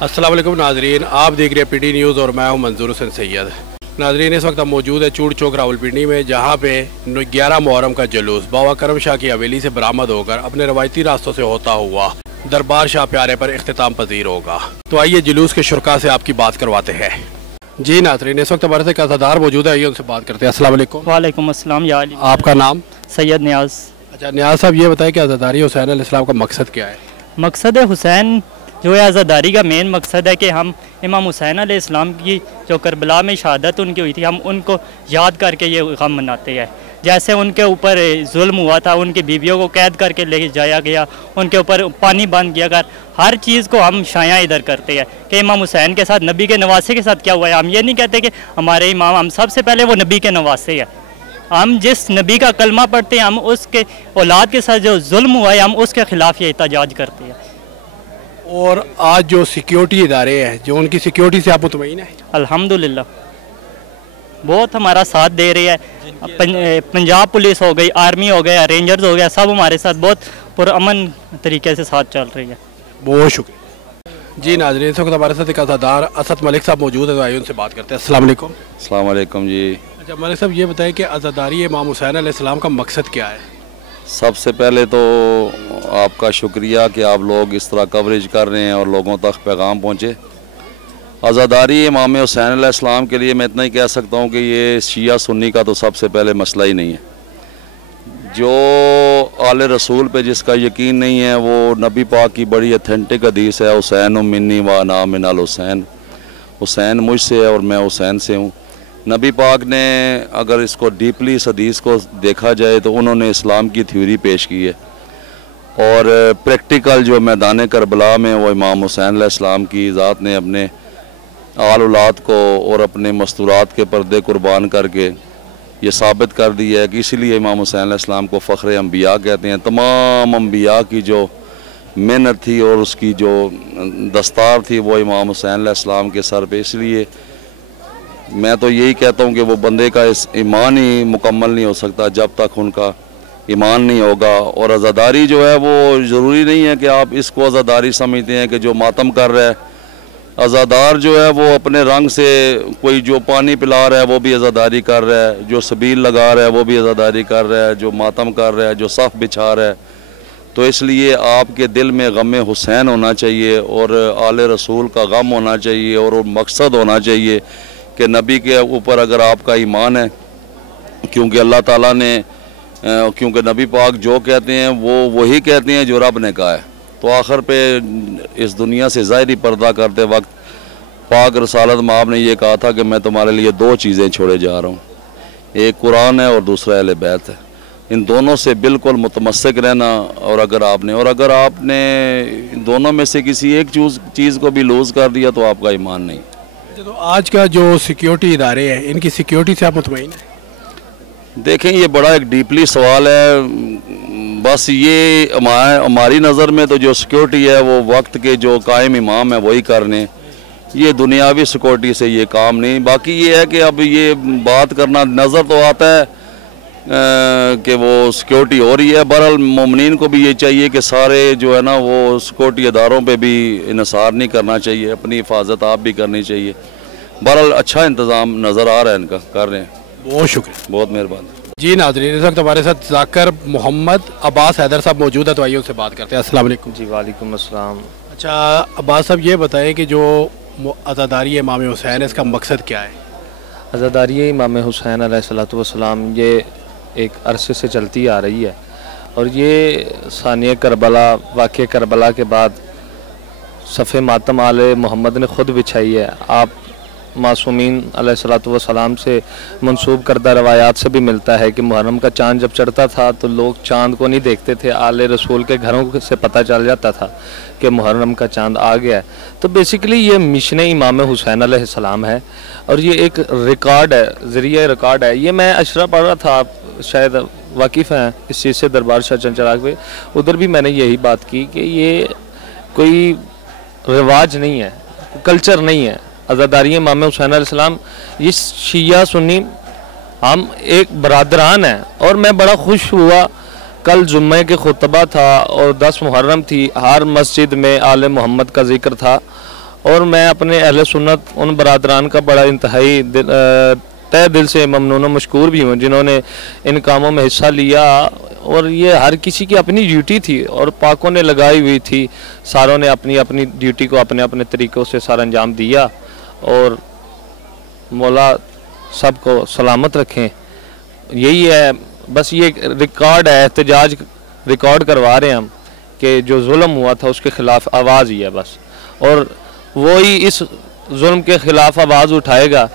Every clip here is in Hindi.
अस्सलाम वालेकुम नाजरीन, आप देख रहे हैं पीटी न्यूज़ और मैं हूं मंजूर हुसैन सैयद। नाजरीन, इस वक्त हम मौजूद है चूड़ चौक रावलपिंडी में, जहां पे 11 मुहर्रम का जुलूस बाबा करम शाह की हवेली से बरामद होकर अपने रवायती रास्तों से होता हुआ दरबार शाह प्यारे पर इख्तिताम पजीर होगा। तो आइए जुलूस के शुरका से आपकी बात करवाते हैं। जी नाजरीन, इस वक्त हमारे से अज़ादार मौजूद है, आइए उनसे बात करते हैं। अस्सलाम वालेकुम। वालेकुम अस्सलाम। या अली। आपका नाम? सैयद नियाज़। अच्छा नियाज़ साहब, ये बताएं कि अज़ादारी हुसैन अलैहिस्सलाम का मकसद क्या है? मकसद हुसैन जो है आज़ादारी का मेन मकसद है कि हम इमाम हुसैन अलैहिस्सलाम की जो करबला में शहादत उनकी हुई थी, हम उनको याद करके ये गम मनाते हैं। जैसे उनके ऊपर जुल्म हुआ था, उनकी बीवियों को कैद करके ले जाया गया, उनके ऊपर पानी बंद किया गया, हर चीज़ को हम शाया इधर करते हैं कि इमाम हुसैन के साथ, नबी के नवासे के साथ क्या हुआ है। हम ये नहीं कहते कि हमारे इमाम, हम सबसे पहले वो नबी के नवासे हैं। हम जिस नबी का कलमा पढ़ते हैं, हम उसके औलाद के साथ जो जुल्म हुआ है, हम उसके खिलाफ ये एहतजाज करते हैं। और आज जो सिक्योरिटी इदारे हैं, जो उनकी सिक्योरिटी से आप मुतमईन हैं? अल्हम्दुलिल्लाह बहुत हमारा साथ दे रही है। पंजाब पुलिस हो गई, आर्मी हो गया, रेंजर्स हो गया, सब हमारे साथ बहुत पुरअमन तरीके से साथ चल रही है। बहुत शुक्रिया। जी नाज़रीन, इस वक्त हमारे साथ एक अज़ादार असद मलिक साहब मौजूद है, तो आइए उनसे बात करते हैं। अस्सलाम वालेकुम। अस्सलाम वालेकुम जी। अच्छा मलिक साहब, ये बताएं कि अज़ादारी इमाम हुसैन अलैहिस्सलाम का मकसद क्या है? सबसे पहले तो आपका शुक्रिया कि आप लोग इस तरह कवरेज कर रहे हैं और लोगों तक पैगाम पहुँचे। आज़ादारी इमाम हुसैन अलैहिस्सलाम के लिए मैं इतना ही कह सकता हूँ कि ये शिया सुन्नी का तो सबसे पहले मसला ही नहीं है। जो आले रसूल पे जिसका यकीन नहीं है, वो नबी पाक की बड़ी अथेंटिक हदीस है, हुसैन मिन्नी व अना मिनल हुसैन, हुसैन मुझसे है और मैं हुसैन से हूँ। नबी पाक ने अगर इसको डीपली इस हदीस को देखा जाए तो उन्होंने इस्लाम की थ्योरी पेश की है और प्रैक्टिकल जो मैदान करबला में वो इमाम हुसैन अलैहिस्सलाम की ज़ात ने अपने आल औलाद को और अपने मस्तूरात के पर्दे कुर्बान करके ये साबित कर दिया है कि इसीलिए इमाम हुसैन अलैहिस्सलाम को फ़ख्र अंबिया कहते हैं। तमाम अंबिया की जो मेहनत थी और उसकी जो दस्तार थी वो इमाम हुसैन अलैहिस्सलाम के सर पे। इसलिए मैं तो यही कहता हूँ कि वो बंदे का इस ईमान ही मुकम्मल नहीं हो सकता जब तक उनका ईमान नहीं होगा। और आज़ादारी जो है वो ज़रूरी नहीं है कि आप इसको आज़ादारी समझते हैं कि जो मातम कर रहा है। आज़ादार जो है वो अपने रंग से, कोई जो पानी पिला रहा है वो भी आज़ादारी कर रहा है, जो सबील लगा रहा है वो भी आज़ादारी कर रहा है, जो मातम कर रहा है, जो सफ़ बिछा रहा है। तो इसलिए आपके दिल में गम हुसैन होना चाहिए और आले रसूल का गम होना चाहिए और मकसद होना चाहिए कि नबी के ऊपर अगर आपका ईमान है, क्योंकि अल्लाह ताला ने, क्योंकि नबी पाक जो कहते हैं वो वही कहते हैं जो रब ने कहा है। तो आखिर पे इस दुनिया से ज़ाहिरी पर्दा करते वक्त पाक रसालत माब ने ये कहा था कि मैं तुम्हारे लिए दो चीज़ें छोड़े जा रहा हूँ, एक कुरान है और दूसरा अहले बैत है। इन दोनों से बिल्कुल मुतमस्सिक रहना। और अगर आपने दोनों में से किसी एक चीज़ को भी लूज़ कर दिया तो आपका ईमान नहीं। तो आज का जो सिक्योरिटी इदारे हैं, इनकी सिक्योरिटी से आप मुतमईन हैं? देखें, ये बड़ा एक डीपली सवाल है। बस ये हमारी नज़र में तो जो सिक्योरिटी है वो वक्त के जो कायम इमाम है वही करने, ये दुनियावी सिक्योरिटी से ये काम नहीं। बाकी ये है कि अब ये बात करना नज़र तो आता है कि वो सिक्योरिटी हो रही है। बहरहाल मोमिनीन को भी ये चाहिए कि सारे जो है ना वो सिक्योरिटी अदारों पे भी इन्हिसार नहीं करना चाहिए, अपनी हिफाजत आप भी करनी चाहिए। बहरहाल अच्छा इंतज़ाम नज़र आ रहा है, इनका कर रहे हैं। बहुत शुक्रिया, बहुत मेहरबानी। जी नाज़रीन, इस वक्त हमारे साथ जाकर मोहम्मद अब्बास हैदर साहब मौजूद है, तो आइए उनसे बात करते हैं। अस्सलाम वालेकुम। जी वालेकुम अस्सलाम। अच्छा अब्बास साहब, ये बताएं कि जो अज़ादारी इमाम हुसैन है, इसका मकसद क्या है? अज़ादारी इमाम हुसैन अलैहिस्सलातु वस्सलाम ये एक अरसे से चलती आ रही है और ये सानिया करबला, वाक़े करबला के बाद सफ़े मातम आले मोहम्मद ने ख़ुद बिछाई है। आप मासूमीन अलैहिस्सलातु वस्सलाम से मंसूब करदा रवायात से भी मिलता है कि मुहर्रम का चाँद जब चढ़ता था तो लोग चाँद को नहीं देखते थे, आले रसूल के घरों से पता चल जाता था कि मुहर्रम का चाँद आ गया है। तो बेसिकली ये मिशन इमाम हुसैन अलैहिस्सलाम है और ये एक रिकॉर्ड है, ज़रिया रिकॉर्ड है। ये मैं अशरा पढ़ रहा था, आप शायद वाकिफ़ हैं इस चीज़ से, दरबार शाह चंचराग पे, उधर भी मैंने यही बात की कि ये कोई रिवाज नहीं है, कल्चर नहीं है। अज़ादारी इमाम हुसैन अलैहिस्सलाम ये शिया सुन्नी हम एक बरादरान हैं। और मैं बड़ा खुश हुआ, कल जुम्मे के खुतबा था और 10 मुहर्रम थी, हर मस्जिद में आले मोहम्मद का जिक्र था और मैं अपने अहले सुन्नत उन बरादरान का बड़ा इंतहाई तय दिल से ममनून और मशकूर भी हूँ जिन्होंने इन कामों में हिस्सा लिया। और ये हर किसी की अपनी ड्यूटी थी और पाकों ने लगाई हुई थी, सारों ने अपनी अपनी ड्यूटी को अपने अपने तरीक़ों से सारा अंजाम दिया। और मौला सबको सलामत रखें, यही है बस। ये रिकॉर्ड है, एहतजाज रिकॉर्ड करवा रहे हैं हम कि जो जुल्म हुआ था उसके ख़िलाफ़ आवाज़ ही है बस, और वो ही इस जुल्म के ख़िलाफ़ आवाज़ उठाएगा।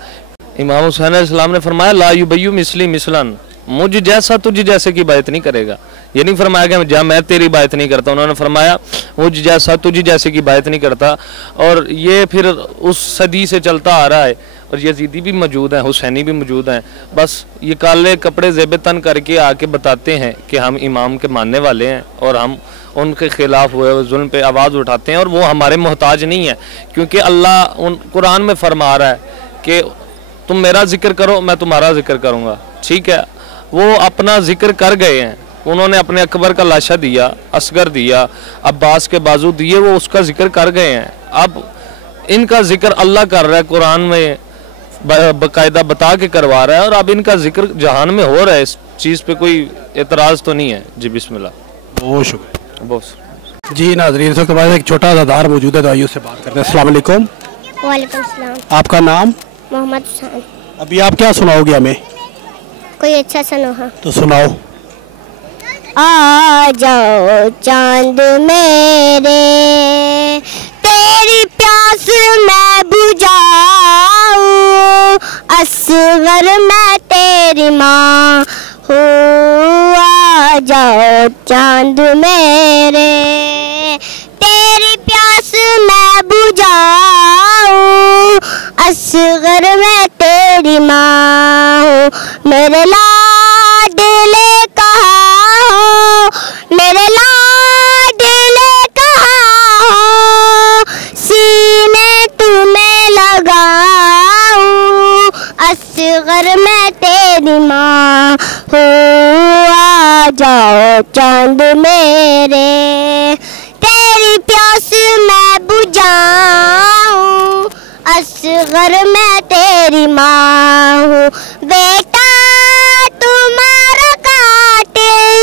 इमाम हुसैन अलैहिस्सलाम ने फरमाया ला युबय्यु मिसली मिसलन, मुझ जैसा तुझ जैसे की बात नहीं करेगा। ये नहीं फरमाया कि जहाँ मैं तेरी बात नहीं करता, उन्होंने फरमाया मुझ जैसा तुझ जैसे की बात नहीं करता। और ये फिर उस सदी से चलता आ रहा है और यजीदी भी मौजूद हैं, हुसैनी भी मौजूद हैं। बस ये काले कपड़े ज़ेब तन करके आके बताते हैं कि हम इमाम के मानने वाले हैं और हम उनके ख़िलाफ़ हुए जुल्म पे आवाज़ उठाते हैं। और वो हमारे मोहताज नहीं है, क्योंकि अल्लाह कुरान में फरमा रहा है कि तुम मेरा जिक्र करो मैं तुम्हारा जिक्र करूँगा। ठीक है, वो अपना जिक्र कर गए हैं, उन्होंने अपने अकबर का लाशा दिया, असगर दिया, अब्बास के बाजू दिए, वो उसका जिक्र कर गए हैं। अब इनका जिक्र अल्लाह कर रहा है, कुरान में बाकायदा बता के करवा रहा है, और अब इनका जिक्र जहान में हो रहा है। इस चीज़ पे कोई एतराज़ तो नहीं है जी। बिस्मिल्लाह। बहुत शुक्रिया। बहुत जी नाज़रीन, इस वक्त हमारे एक छोटा सा दार मौजूद है, तो आइए उससे बात करते हैं। अस्सलाम वालेकुम। वालेकुम सलाम। आपका नाम? मोहम्मद हुसैन। अभी आप क्या सुनाओगे हमें? कोई अच्छा सुनो। तो सुनाओ। आ जाओ चांद मेरे, तेरी प्यास मैं बुझाऊं, असगर मैं तेरी माँ हूँ। आ जाओ चांद मेरे, तेरी प्यास मैं बुझाऊं, असगर मैं तेरी माँ हूँ। मेरे लाडले कहाँ हो, मेरे लाडले कहाँ हो, सीने तुम्हें लगाऊं, असगर मैं तेरी माँ हूँ। आ जाओ चांद मेरे, तेरी प्यास मैं बुझाऊं, असगर मैं तेरी माँ हूँ। बेटा तुम्हारा कातिल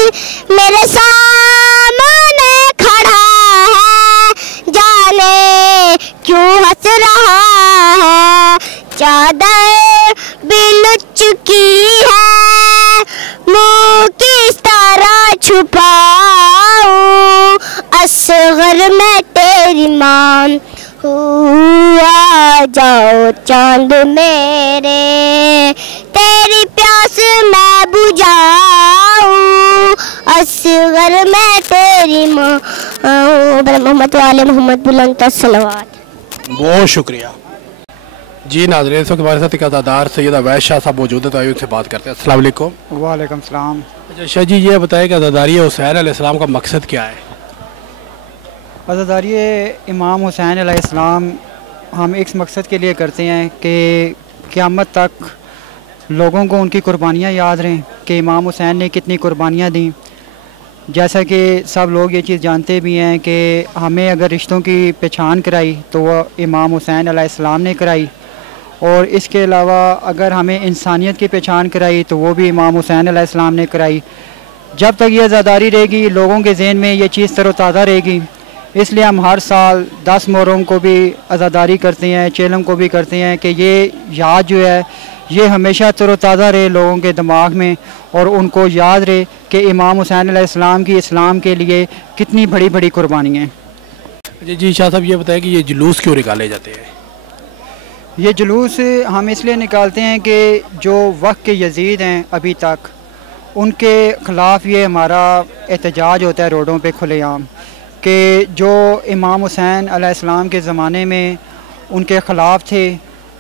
मेरे सामने खड़ा है, जाने क्यों हंस रहा है। चादर बिल चुकी है, मुँह किस तरह छुपाऊं, असगर मैं तेरी माँ हूँ। आ जाओ चांद मेरे, तेरी प्यास मैं बुझाऊं, असगर मैं तेरी माँ हूँ। मोहम्मद वाले मोहम्मद बुलंद सलवात। बहुत शुक्रिया। जी नाज़रीन, इस वक्त हमारे साथ एक अज़ादार सैयद अवैस शाह साहब मौजूद है, तो आइए उनसे बात करते हैं। अस्सलाम वालेकुम। वालेकुम सलाम। अच्छा शाह जी, ये बताएं कि अज़ादारी हुसैन अलैहिस्सलाम का मकसद क्या है? अज़ादारी इमाम हुसैन अलैहिस्सलाम हम इस मकसद के लिए करते हैं कि क़यामत तक लोगों को उनकी कुर्बानियाँ याद रहें कि इमाम हुसैन ने कितनी कुर्बानियाँ दी। जैसा कि सब लोग ये चीज़ जानते भी हैं कि हमें अगर रिश्तों की पहचान कराई तो वह इमाम हुसैन अलैहिस्सलाम ने कराई, और इसके अलावा अगर हमें इंसानियत की पहचान कराई तो वो भी इमाम हुसैन अलैहिस्सलाम ने कराई। जब तक ये आज़ादारी रहेगी, लोगों के जहन में ये चीज़ तरोताज़ा रहेगी, इसलिए हम हर साल 10 मुहर्रम को भी आज़ादारी करते हैं, चेलम को भी करते हैं कि ये याद जो है ये हमेशा तरोताज़ा रहे लोगों के दिमाग में, और उनको याद रहे कि इमाम हुसैन अलैहिस्सलाम की इस्लाम के लिए कितनी बड़ी बड़ी कुर्बानियाँ हैं। जी शाह साहब, ये बताएं कि ये जुलूस क्यों निकाले जाते हैं? ये जुलूस हम इसलिए निकालते हैं कि जो वक्त के यजीद हैं अभी तक, उनके ख़िलाफ़ ये हमारा एहतजाज होता है रोडों पे खुलेआम, कि जो इमाम हुसैन अलैहिस्सलाम के ज़माने में उनके ख़िलाफ़ थे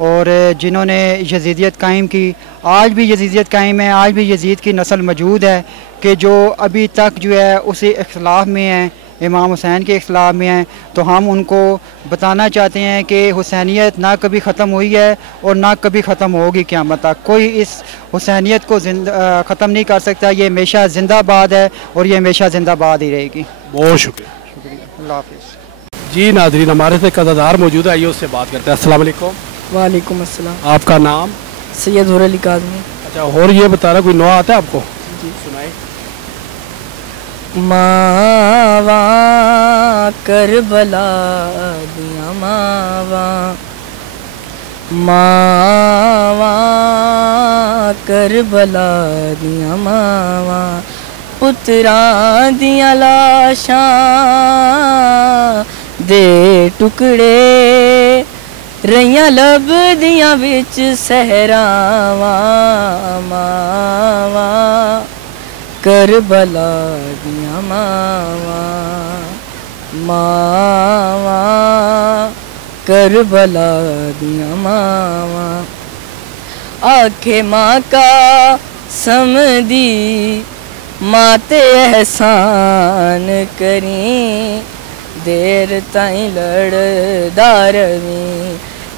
और जिन्होंने यजीदियत कायम की, आज भी यजीदियत कायम है। आज भी यजीद की नस्ल मौजूद है कि जो अभी तक जो है उसी इख्तिलाफ़ में है, इमाम हुसैन के इख्तिलाफ़ में है। तो हम उनको बताना चाहते हैं कि हुसैनियत ना कभी ख़त्म हुई है और ना कभी ख़त्म होगी क़यामत तक। कोई इस हुसैनियत को ख़त्म नहीं कर सकता। ये हमेशा ज़िंदाबाद है और ये हमेशा ज़िंदाबाद ही रहेगी। बहुत शुक्रिया। शुक्रिया। अल्लाह हाफ़िज़। जी नाजरीन, हमारे से कज़ादार मौजूद है, आइए उससे बात करते हैं। अस्सलाम वालेकुम। वालेकुम अस्सलाम। आपका नाम? सैयद हुर अली काज़मी। अच्छा, और ये बता रहा कोई नवा आता है आपको? जी सुनाए। मावा करबला दिया मावा, मावा करबला दिया मावा, पुत्रा दिया लाशां दे टुकड़े, रहियां लब दियां विच सहरावां, मावा करबला दिया मावा, मावा करबला दिया मावा। आखे माँ का समदी माते एहसान करी, देर ताईं लड़दारवी,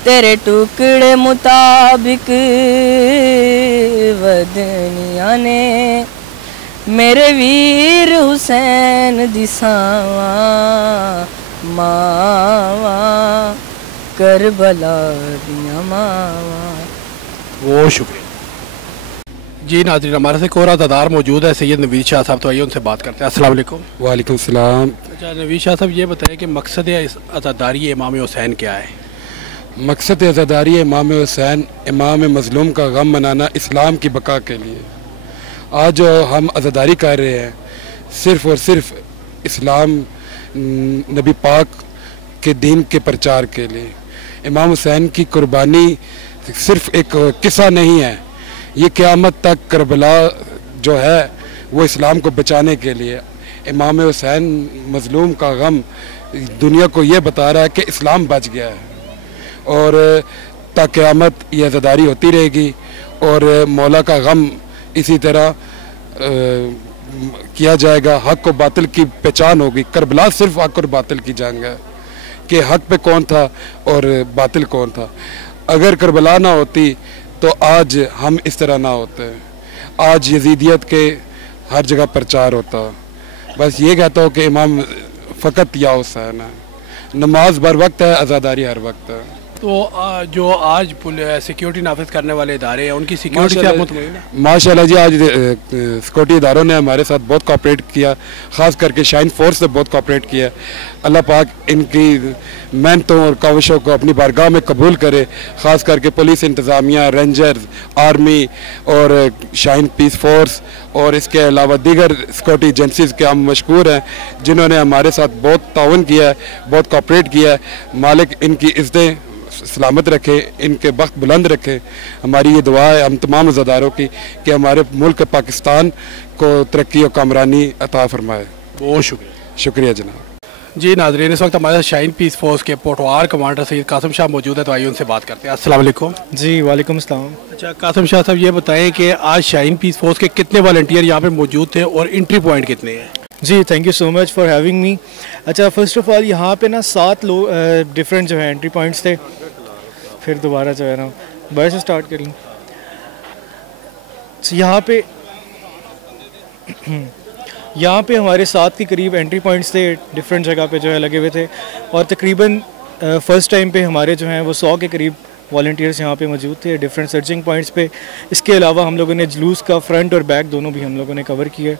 तेरे टुकड़े मुताबिक वदनिया ने, मेरे वीर हुसैन दिसावा, मावा करबला दिया मावा। वो शुक्रिया जी नाज़रीन, हमारे से कोरा अज़ादार मौजूद है, सैयद नवीद शाह साहब, तो आइए उनसे बात करते हैं। अस्सलाम वालेकुम। वालेकुम सलाम। अच्छा नवीद शाह साहब, ये बताएं कि मकसद अज़ादारी इमाम हुसैन क्या है? मकसद अज़ादारी इमाम हुसैन, इमाम मज़लूम का गम मनाना इस्लाम की बका के लिए। आज जो हम अज़ादारी कर रहे हैं सिर्फ़ और सिर्फ इस्लाम नबी पाक के दीन के प्रचार के लिए। इमाम हुसैन की कुर्बानी सिर्फ़ एक किस्सा नहीं है, ये क़यामत तक करबला जो है वो इस्लाम को बचाने के लिए। इमाम हुसैन मज़लूम का गम दुनिया को ये बता रहा है कि इस्लाम बच गया है, और ता क़यामत ये अज़ादारी होती रहेगी, और मौला का गम इसी तरह किया जाएगा। हक़ और बातिल की पहचान होगी। करबला सिर्फ हक़ और बातिल की जंग है कि हक़ पे कौन था और बातिल कौन था। अगर करबला ना होती तो आज हम इस तरह ना होते, आज यजीदियत के हर जगह प्रचार होता। बस ये कहता हूँ कि इमाम फ़कत या हुसैन है, नमाज बर वक्त है, आज़ादारी हर वक्त है। तो जो आज सिक्योरिटी नाफिज करने वाले इदारे हैं उनकी सिक्योरिटी से आप मुतमईन हैं? माशाल्लाह जी, आज सिक्योरिटी इदारों ने हमारे साथ बहुत कोऑपरेट किया, ख़ास करके शाइन फोर्स ने बहुत कोऑपरेट किया। अल्लाह पाक इनकी मेहनतों और काविशों को अपनी बारगाह में कबूल करे। ख़ास करके पुलिस इंतज़ामिया, रेंजर्स, आर्मी और शाइन पीस फोर्स और इसके अलावा दीगर सिक्योरिटी एजेंसीज़ के हम मशकूर हैं जिन्होंने हमारे साथ बहुत ताउन किया है, बहुत कोऑपरेट किया है। मालिक इनकी इज़्ज़तें सलामत रखे, इनके वक्त बुलंद रखे। हमारी ये दुआ है हम तमाम अज़ादारों की कि हमारे मुल्क पाकिस्तान को तरक्की और कामरानी अता फरमाए। बहुत शुक्रिया। शुक्रिया जनाब। जी नाज़रीन, इस वक्त हमारे साथ शाइन पीस फोर्स के पोटवार कमांडर सैयद कासिम शाह मौजूद है, तो आइए उनसे बात करते हैं। अस्सलाम वालेकुम। जी वालेकुम अस्सलाम। अच्छा कासिम शाह साहब, ये बताएं कि आज शाइन पीस फोर्स के कितने वॉलंटियर यहाँ पे मौजूद थे और एंट्री पॉइंट कितने हैं? जी thank you so much for having me. अच्छा फर्स्ट ऑफ ऑल यहाँ पे ना 7 डिफरेंट जो है एंट्री पॉइंट्स थे। फिर दोबारा जो है ना बाहर से स्टार्ट कर लूँ। यहाँ पे हमारे 7 के करीब एंट्री पॉइंट्स थे, डिफरेंट जगह पे जो है लगे हुए थे, और तकरीबन फ़र्स्ट टाइम पे हमारे जो हैं वो 100 के करीब वॉलंटियर्स यहाँ पे मौजूद थे डिफरेंट सर्चिंग पॉइंट्स पे। इसके अलावा हम लोगों ने जुलूस का फ्रंट और बैक दोनों भी हम लोगों ने कवर किया,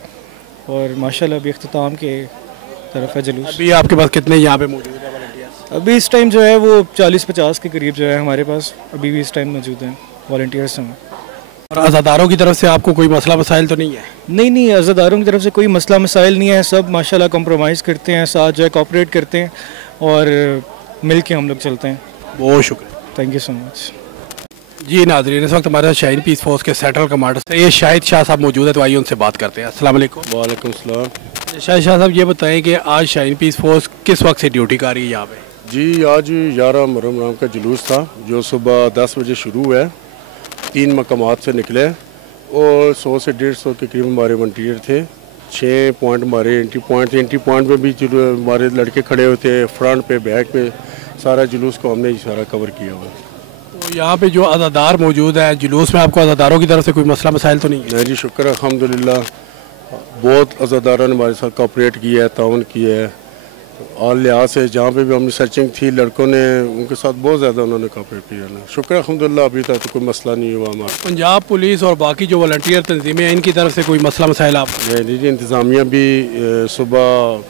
और माशाल्लाह अभी इख्तिताम के तरफ है जुलूस। अभी आपके पास कितने यहाँ पे मौजूद है वॉलंटियर्स? अभी इस टाइम जो है वो 40-50 के करीब जो है हमारे पास अभी भी इस टाइम मौजूद हैं वॉलंटियर्स हैं। और अज़ादारों की तरफ से आपको कोई मसला मसाइल तो नहीं है? नहीं, अज़ादारों की तरफ से कोई मसला मसाइल नहीं है। सब माशाल्लाह कॉम्प्रोमाइज़ करते हैं, साथ जो है कोऑपरेट करते हैं, और मिल के हम लोग चलते हैं। बहुत शुक्रिया, थैंक यू सो मच। जी नाज़रीन, इस वक्त हमारे साथ शाइन पीस फोर्स के सेंट्रल कमांडर ये शाहिद शाह साहब मौजूद है, तो आइए उनसे बात करते हैं। अस्सलाम वालेकुम। वालेकुम सलाम। शाहिद शाह साहब, ये बताएं कि आज शाइन पीस फोर्स किस वक्त से ड्यूटी कर रही है यहाँ पे? जी आज 11 मुहर्रम का जुलूस था जो सुबह 10 बजे शुरू हुआ है। 3 मकामात से निकले और 100 से 150 के करीब हमारे वॉलंटियर थे। 6 पॉइंट हमारे एंट्री पॉइंट थे। एंट्री पॉइंट में भी हमारे लड़के खड़े हुए थे, फ्रंट पे बैक पे सारा जुलूस को हमने सारा कवर किया हुआ। तो यहाँ पे जो अज़ादार मौजूद है जुलूस में, आपको अज़ादारों की तरफ से कोई मसला मसाइल तो नहीं है? नहीं जी, शुक्र अल्हम्दुलिल्लाह, बहुत अज़ादारों ने हमारे साथ कोऑपरेट किया है, ताउन किया है, और लिहाज से जहाँ पे भी हमने सर्चिंग थी, लड़कों ने उनके साथ बहुत ज़्यादा उन्होंने कॉपरेट किया ना। शुक्र अल्हम्दुलिल्लाह अभी तक तो कोई मसला नहीं हुआ हमारा। पंजाब पुलिस और बाकी जो वॉलंटियर तंजीमें हैं इनकी तरफ से कोई मसला मसाइल आप? नहीं, इंतज़ामिया भी सुबह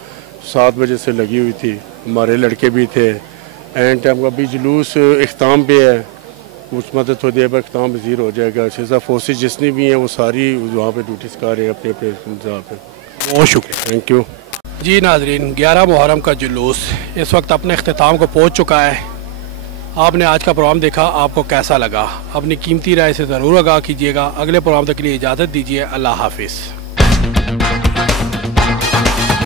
7 बजे से लगी हुई थी, हमारे लड़के भी थे। एंड टाइम का भी जुलूस इख्ताम पे है, कुछ मदद थोड़ी देर पर इख्ताम पज़ीर हो जाएगा। शेजा फोर्सेज जितनी भी हैं वो सारी वहाँ पे ड्यूटीज़ कर रहे हैं अपने अपने जगह पे। बहुत शुक्रिया, थैंक यू। जी नाजरीन, 11 मुहर्रम का जुलूस इस वक्त अपने अख्ताम को पहुँच चुका है। आपने आज का प्रोग्राम देखा, आपको कैसा लगा? अपनी कीमती राय से ज़रूर आगाह कीजिएगा। अगले प्रोग्राम तक के लिए इजाज़त दीजिए। अल्लाह हाफिज़।